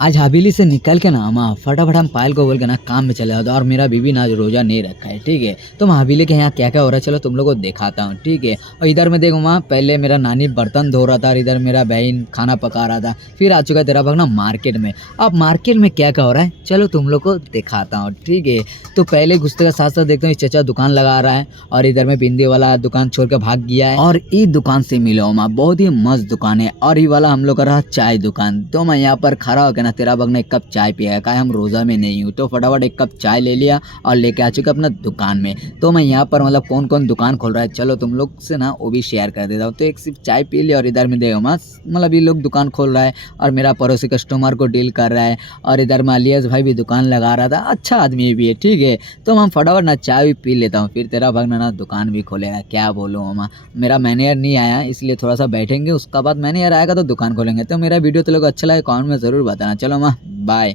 आज हवेली से निकल के ना हम फटाफट हम पायल को बोल के ना काम में चले जाते हैं और मेरा बीवी ना आज रोजा नहीं रखा है, ठीक है। तो मैं हवेली के यहाँ क्या क्या हो रहा है चलो तुम लोग को दिखाता हूँ, ठीक है। और इधर मैं देखूँ वहाँ पहले मेरा नानी बर्तन धो रहा था और इधर मेरा बहन खाना पका रहा था। फिर आ चुका है तेरा भगना मार्केट में। अब मार्केट में क्या क्या हो रहा है चलो तुम लोग को दिखाता हूँ, ठीक है। तो पहले घुसते का साथ साथ देखता हूँ चचा दुकान लगा रहा है और इधर में बिंदी वाला दुकान छोड़ के भाग गया है और इस दुकान से मिलो वहाँ बहुत ही मस्त दुकान है। और ये वाला हम लोग का रहा चाय दुकान। तो मैं यहाँ पर खड़ा होकर ना तेरा भगना एक कप चाय पिया है, हम रोजा में नहीं हूँ। तो फटाफट एक कप चाय ले लिया और लेके आ चुका अपना दुकान में। तो मैं यहाँ पर मतलब कौन कौन दुकान खोल रहा है चलो तुम लोग से ना वो भी शेयर कर देता हूँ। तो एक सिर्फ चाय पी लिया और इधर में देखो मस्त मतलब ये लोग दुकान खोल रहा है और मेरा पड़ोसी कस्टमर को डील कर रहा है। और इधर में अलियास भाई भी दुकान लगा रहा था, अच्छा आदमी भी है, ठीक है। तो हम फटाफट ना चाय भी पी लेता हूँ फिर तेरा भगना ना दुकान भी खोलेगा। क्या बोलूँ मामा, मेरा मैनेजर नहीं आया इसलिए थोड़ा सा बैठेंगे, उसका बाद मैनेजर आएगा तो दुकान खोलेंगे। तो मेरा वीडियो तो लोग अच्छा लगे कमेंट में ज़रूर बताना। चलो माँ बाय।